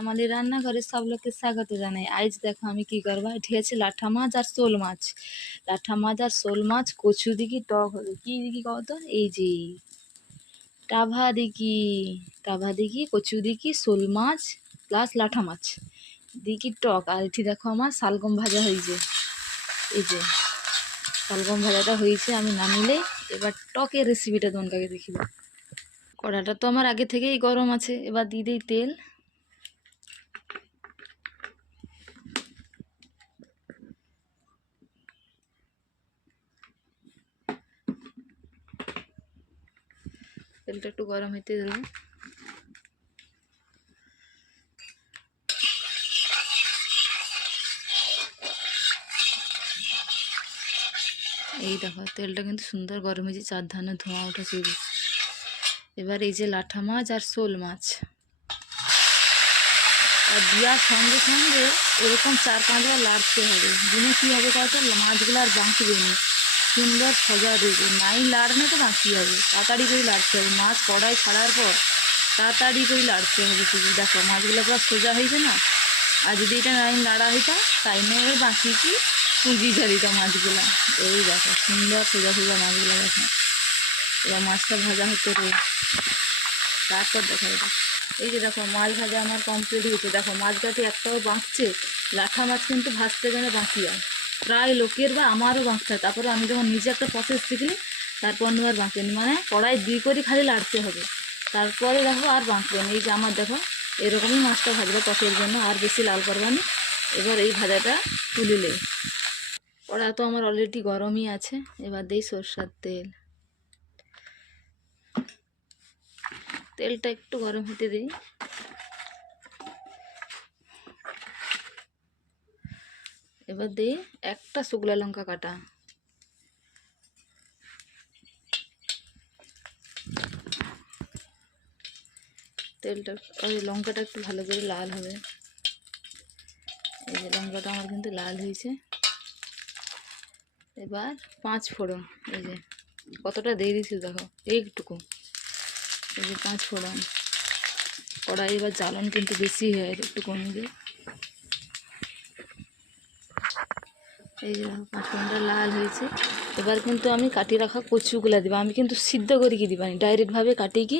আমাদের রান্নাঘরে সব লোককে স্বাগত জানাই। আজ দেখো আমি কি করবো, এটি আছে লাঠা মাছ আর শোল মাছ। লাঠা মাছ আর শোল মাছ কচু দিকি টক হবে কি দিকি কত, এই যে টাভা দিকি কচু দিকি শোল মাছ প্লাস লাঠা মাছ দিকি টক। আর এটি দেখো আমার শালগম ভাজা হয়েছে, এই যে শালগম ভাজাটা হয়েছে। আমি নামিলে এবার টকের রেসিপিটা তোমাকে দেখিব। কড়াটা তো আমার আগে থেকেই গরম আছে, এবার দিয়ে দিই তেল। তেলটা একটু গরম হইতে দেবো। এই দেখো তেলটা কিন্তু সুন্দর গরম হয়েছে, চারধানে ধোঁয়া ওঠা শুরু। এবার এই যে লাঠা মাছ আর শোল মাছ আর দেওয়ার সঙ্গে সঙ্গে এরকম 4-5 বার লাড়তে হবে। দিনে কী হবে কত, মাছগুলো আর বাঁকবে নি, সুন্দর সোজা দেবে। নাই লাড়নে তো বাঁকি হবে, তাড়াতাড়ি করে লাড়তে হবে। মাছ কড়াই ছাড়ার পর তাড়াতাড়ি করে লাড়তে হবে শুধু। দেখো মাছগুলো পুরো সোজা হয়েছে না। আর যদি এটা নাই নাড়া হইতাম তাই নিয়ে বাঁকি কি পুঁজি ঝাড়িতাম মাছগুলো। এই দেখো সুন্দর সোজা সোজা মাছগুলো দেখো। এবার মাছটা ভাজা হতে রয়ে তারপর দেখা যাবে। এই যে দেখো মাছ ভাজা আমার কমপ্লিট হয়েছে। দেখো মাছটাতে একটাও বাঁকছে। লাঠা মাছ কিন্তু ভাজতে গেলে বাঁকি যায়, প্রায় লোকের বা আমারও বাঁকতে হয়। তারপরে আমি যখন নিজে একটা প্রসেস শিখলি তারপর আর বাঁকেনি, মানে কড়াই দুই করে খালি লাড়তে হবে, তারপরে দেখো আর বাঁকবে না। এই যে আমার দেখো এরকমই মাছটা ভাজবে টকের জন্য, আর বেশি লাল করবানি। এবার এই ভাজাটা তুলিলে, কড়া তো আমার অলরেডি গরমই আছে। এবার দিই সরষের তেল। তেলটা একটু গরম হতে দিই। এবার দিই একটা শুকনো লঙ্কা কাটা। তেলটা আর লঙ্কাটা একটু ভালো করে লাল হবে। এই যে লঙ্কাটা আমার কিন্তু লাল হয়েছে। এবার 5 ফোড়ন, এই যে কতটা দিয়ে দিয়েছি দেখো এইটুকু। এই যে 5 ফোড়ন। কড়াই এবার জ্বালন কিন্তু বেশি হয়, একটু কমে দিয়ে। এই যে 5 ফোড়নটা লাল হয়েছে। এবার কিন্তু আমি কাটিয়ে রাখা কচুগুলা দিব। আমি কিন্তু সিদ্ধ করে কি দিবানি, ডাইরেক্টভাবে কাটিয়ে কি